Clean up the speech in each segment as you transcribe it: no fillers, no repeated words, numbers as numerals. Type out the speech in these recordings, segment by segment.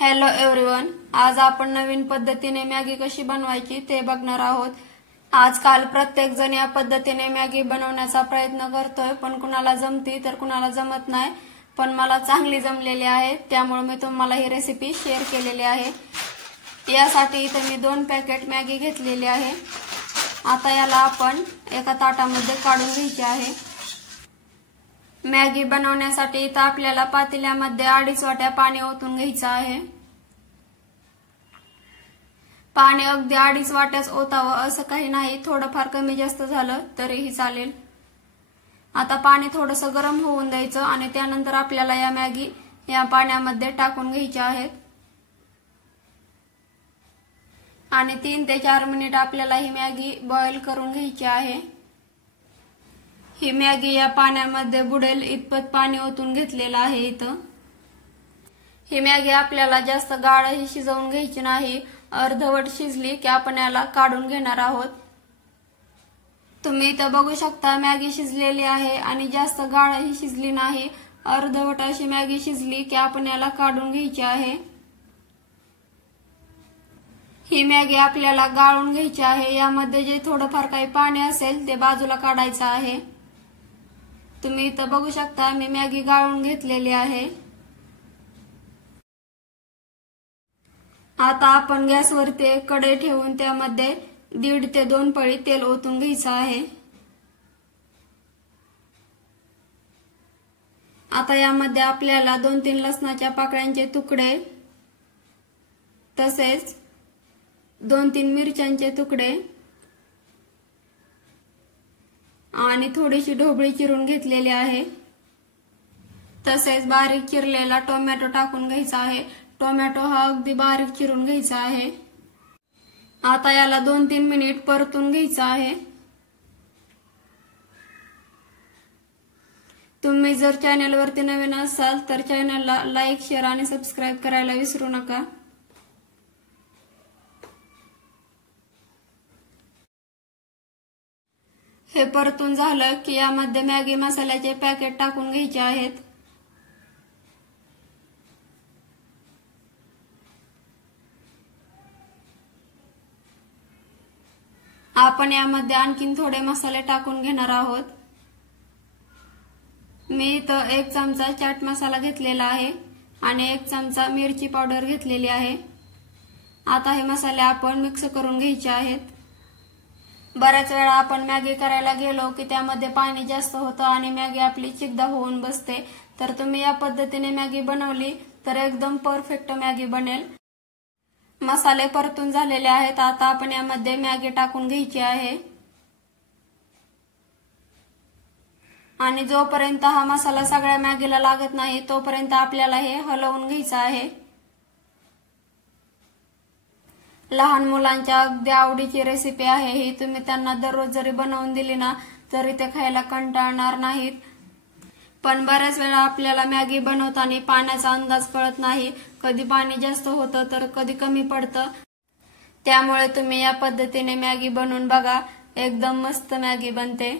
Hello everyone, आज आपण नवीन पद्धतीने मॅगी कशी बनवायची ते बघणार आहोत। आजकाल प्रत्येक जण या पद्धतीने मॅगी बनवण्याचा प्रयत्न करतोय, पण कुणाला जमती तर कुणाला जमत नाही। पण मला चांगली जमलेली आहे, त्यामुळे मी तुम्हाला ही रेसिपी शेअर केलेली आहे। यासाठी इथे मी 2 पॅकेट मॅगी घेतलेली आहे। आता याला आपण एका ताटामध्ये काढून घ्यायचे आहे। मॅगी बनवण्यासाठी इथे आपल्याला पातेल्यामध्ये 2.5 वाट्या पाणी ओतून घ्यायचं आहे। पाणी अगदी 2.5 वाट्याच ओतावं असं काही नाही, थोडंफार कमी जास्त झालं तरीही चालेल। आता पाणी थोडंसं गरम होऊन द्यायचं आणि त्यानंतर आपल्याला या मॅगी या पाण्यामध्ये टाकून घ्यायच्या आहेत आणि 3 ते 4 मिनिट आपल्याला ही मॅगी बॉईल करून घ्यायची आहे। ही मॅगी या पाण्यामध्ये बुडेल इतपत पाणी ओतून घेतलेलं आहे इथं। ही मॅगी आपल्याला जास्त गाळही शिजवून घ्यायची नाही, अर्धवट शिजली की आपण याला काढून घेणार आहोत। तुम्ही इथं बघू शकता मॅगी शिजलेली आहे आणि जास्त गाळही शिजली नाही, अर्धवट अशी मॅगी शिजली की आपण याला काढून घ्यायची आहे। ही मॅगी आपल्याला गाळून घ्यायची आहे। यामध्ये जे थोडंफार काही पाणी असेल ते बाजूला काढायचं आहे। तुम्ही इथं बघू शकता मी मॅगी गाळून घेतलेली आहे। आता आपण गॅसवरती एक कढई ठेवून त्यामध्ये 1.5 ते 2 पळी तेल ओतून घ्यायचं आहे। आता यामध्ये आपल्याला 2-3 लसणाच्या पाकळ्यांचे तुकडे, तसेच 2-3 मिरच्यांचे तुकडे आणि थोडीशी ढोबळी चिरून घेतलेली आहे। तसेच बारीक चिरलेला टोमॅटो टाकून घ्यायचा आहे। टोमॅटो हा अगदी बारीक चिरून घ्यायचा आहे। आता याला 2-3 मिनिट परतून घ्यायचं आहे। तुम्ही जर चॅनलवरती नवीन असाल तर चॅनलला लाईक, शेअर आणि सबस्क्राइब करायला विसरू नका। हे परतून झालं की यामध्ये मॅगी मसाल्याचे पॅकेट टाकून घ्यायचे आहेत। आपण यामध्ये आणखीन थोडे मसाले टाकून घेणार आहोत। मी इथं 1 चमचा चाट मसाला घेतलेला आहे आणि 1 चमचा मिरची पावडर घेतलेली आहे। आता हे मसाले आपण मिक्स करून घ्यायचे आहेत। बऱ्याच वेळा आपण मॅगी करायला गेलो की त्यामध्ये पाणी जास्त होतं आणि मॅगी आपली चिकदा होऊन बसते, तर तुम्ही या पद्धतीने मॅगी बनवली तर एकदम परफेक्ट मॅगी बनेल। मसाले परतून झालेले आहेत। आता आपण यामध्ये मॅगी टाकून घ्यायची आहे आणि जोपर्यंत हा मसाला सगळ्या मॅगीला लागत नाही तोपर्यंत आपल्याला हे हलवून घ्यायचं आहे। लहान मुलांच्या अगदी आवडीची रेसिपी आहे ही। तुम्ही त्यांना दररोज जरी बनवून दिली ना तरी ते खायला कंटाळणार नाहीत। पण बऱ्याच वेळा आपल्याला मॅगी बनवताना पाण्याचा अंदाज कळत नाही, कधी पाणी जास्त होतं तर कधी कमी पडतं। त्यामुळे तुम्ही या पद्धतीने मॅगी बनवून बघा, एकदम मस्त मॅगी बनते।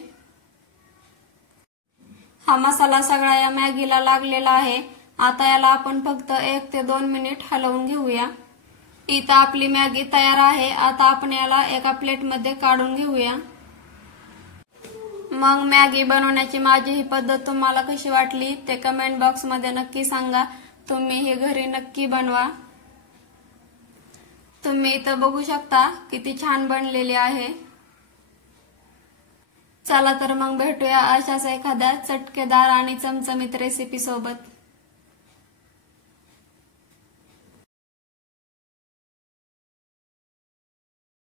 हा मसाला सगळा या मॅगीला लागलेला आहे। आता याला आपण फक्त 1 ते 2 मिनिट हलवून घेऊया। इथं आपली मॅगी तयार आहे। आता आपण याला एका प्लेटमध्ये काढून घेऊया। मग मॅगी बनवण्याची माझी ही पद्धत तुम्हाला कशी वाटली ते कमेंट बॉक्स मध्ये नक्की सांगा। तुम्ही हे घरी नक्की बनवा। तुम्ही इथं बघू शकता किती छान बनलेली आहे। चला तर मग भेटूया अशाच एखाद्या चटकेदार आणि चमचमीत रेसिपी सोबत।